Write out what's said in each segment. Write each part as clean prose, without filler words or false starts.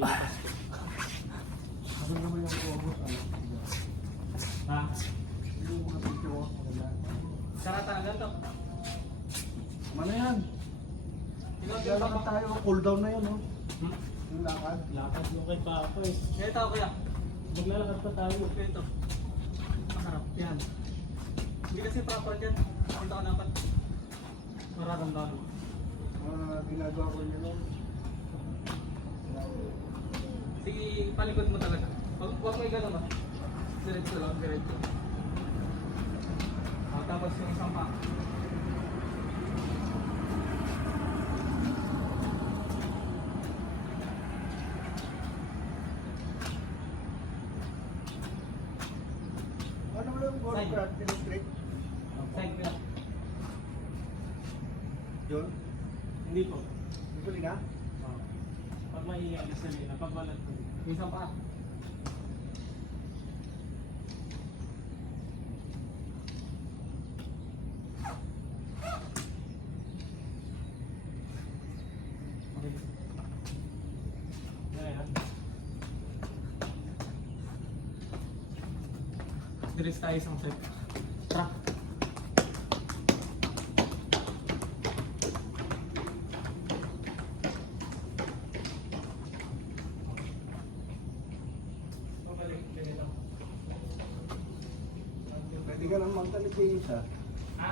Binitas ko. Ano naman yung ubos? Ha? Yung mga picture ko. Sarata agad to. Ano yan? Lalakad tayo. Cool down na yan, no? Hmm? Yung lakad. Lakad mo kay Papa eh. Ito kuya. Maglalakad pa tayo. Ito. Masarap yan. Hindi kasi proper dyan. Punta ka dapat. Mararamdaman mo. Ginagawa ko yun, no? Sige, palikod mo talaga. Huwag mo igano ba? Diretso lang, diretso. Tapos yung isang pa. Ano ba yung gold Side. card? Electric? Side ka. Yun? Hindi po. Bibili ka? Pag may gasolina, pag wala po. Yung isang pa. Okay. Ayan. Diretso tayo isang side. Tara. Pwede ka nang magtalikingin siya. Ha?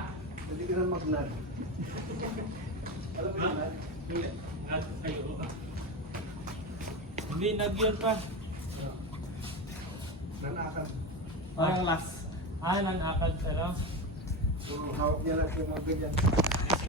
Pwede ka nang mag-nod. Alam mo yun, ha? At ayo ka. Hindi, nagyan pa. Nanakad. Parang last. Ah, nanakad pero. So, hawak niya lang yung mga ganyan.